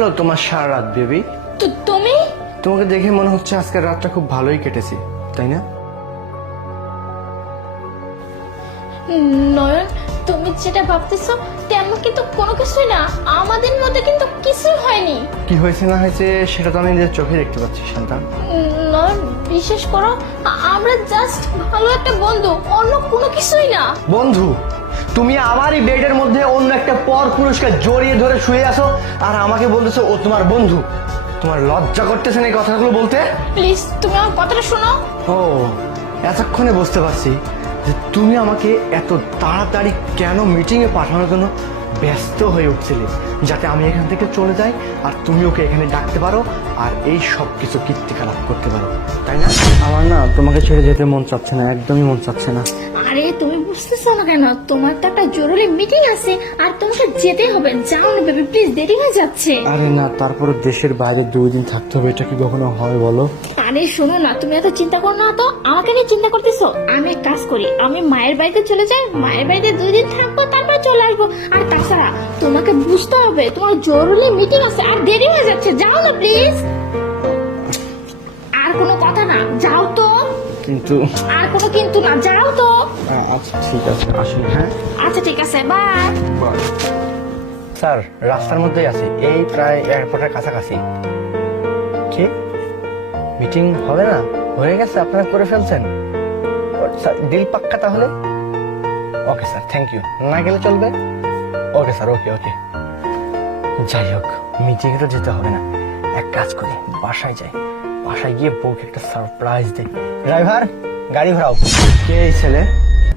কাটলো তোমার সারা রাত বেবি? তো তুমি তোমাকে দেখে মনে হচ্ছে আজকের রাতটা খুব ভালোই কেটেছে, তাই না? নয়ন, তুমি যেটা ভাবতেছো তেমন কিন্তু কোনো কিছুই না। আমাদের মধ্যে কিন্তু কিছুই হয়নি। কি হয়েছে না হয়েছে সেটা তো আমি নিজের চোখে দেখতে পাচ্ছি শান্তা। নয়ন, বিশ্বাস করো, আমরা জাস্ট ভালো একটা বন্ধু, অন্য কোনো কিছুই না। বন্ধু? তুমি আমারই বেডের মধ্যে অন্য একটা পর পুরুষকে জড়িয়ে ধরে শুয়ে আছো আর আমাকে বলতেছো ও তোমার বন্ধু। তোমার লজ্জা করতেছে না এই কথাগুলো বলতে? প্লিজ তুমি আমার কথাটা শোনো। ও, এতক্ষণে বুঝতে পারছি যে তুমি আমাকে এত তাড়াতাড়ি কেন মিটিং এ পাঠানোর জন্য ব্যস্ত হয়ে উঠছিলে, যাতে আমি এখান থেকে চলে যাই আর তুমি ওকে এখানে ডাকতে পারো আর এই সব কিছু কীর্তিকলাপ করতে পারো, তাই না? আমার না তোমাকে ছেড়ে যেতে মন চাচ্ছে না, একদমই মন চাচ্ছে না। আরে তুমি বুঝতেছো না কেন? তোমার তো একটা জরুরি মিটিং আছে আর তোমাকে যেতে হবে। যাও না বেবি, প্লিজ, দেরি হয়ে যাচ্ছে। আরে না, তারপরে দেশের বাইরে 2 দিন থাকতে হবে, এটা কি কখনো হয় বলো? আরে শোনো না, তুমি এত চিন্তা করো না তো। আমাকে নিয়ে চিন্তা করতেছো? আমি এক কাজ করি, আমি মায়ের বাড়িতে চলে যাই, মায়ের বাড়িতে 2 দিন থাকবো, তারপর চলে আসবো। আর তাছাড়া তোমাকে বুঝতে হবে তোমার জরুরি মিটিং আছে আর দেরি হয়ে যাচ্ছে। যাও না প্লিজ। আর কোনো কথা না, যাও তো। কিন্তু আর কোনো কিন্তু না, যাও তো। আচ্ছা ঠিক আছে, আসুন। হ্যাঁ আচ্ছা ঠিক আছে, বাই। স্যার, রাস্তার মধ্যেই আছি, এই প্রায় এয়ারপোর্টের কাছাকাছি। কি মিটিং হবে না? হয়ে গেছে, আপনারা করে ফেলছেন? স্যার ডিল পাক্কা তাহলে? Okay sir, thank you. না গেলে চলবে? Okay sir, okay okay. যাই হোক, মিটিংয়ে তো যেতে হবে না, এক কাজ করি, বাসায় যাই, বাসায় গিয়ে বউকে একটা সারপ্রাইজ দিই। ড্রাইভার, গাড়ি ঘোরাও। কে এই ছেলে?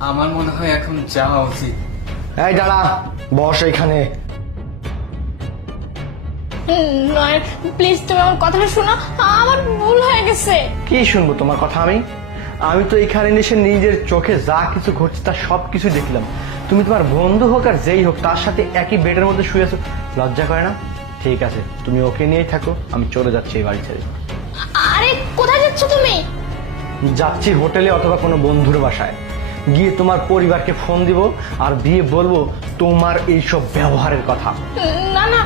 আমার মনে হয় এখন যাওয়া উচিত। এই দাঁড়া, বস এইখানে। নয়, প্লিজ তুমি আমার কথাটা শোনো, আমার ভুল হয়ে গেছে। কি শুনবো তোমার কথা আমি? আমি তো এখানে এসে নিজের চোখে যা কিছু ঘটছে তার সবকিছু দেখলাম। তুমি তোমার বন্ধু হোক আর যেই হোক তার সাথে একই বেডের মধ্যে শুয়ে আছো, লজ্জা করে না? ঠিক আছে, তুমি ওকে নিয়েই থাকো, আমি চলে যাচ্ছি এই বাড়ি ছেড়ে। আরে কোথায় যাচ্ছ তুমি? যাচ্ছি হোটেলে অথবা কোনো বন্ধুর বাসায়, গিয়ে তোমার পরিবারকে ফোন দিব আর বিয়ে বলবো তোমার এইসব ব্যবহারের কথা। না না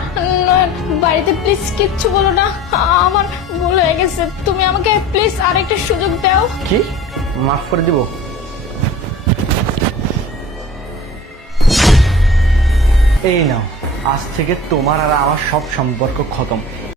নয়ন, বাড়িতে প্লিজ কিচ্ছু বলো না, আমার ভুল হয়ে গেছে। তুমি আমাকে প্লিজ আরেকটা সুযোগ দাও। কি মাফ করে দিব? এই নাও, আজ থেকে তোমার আর আমার সব সম্পর্ক খতম।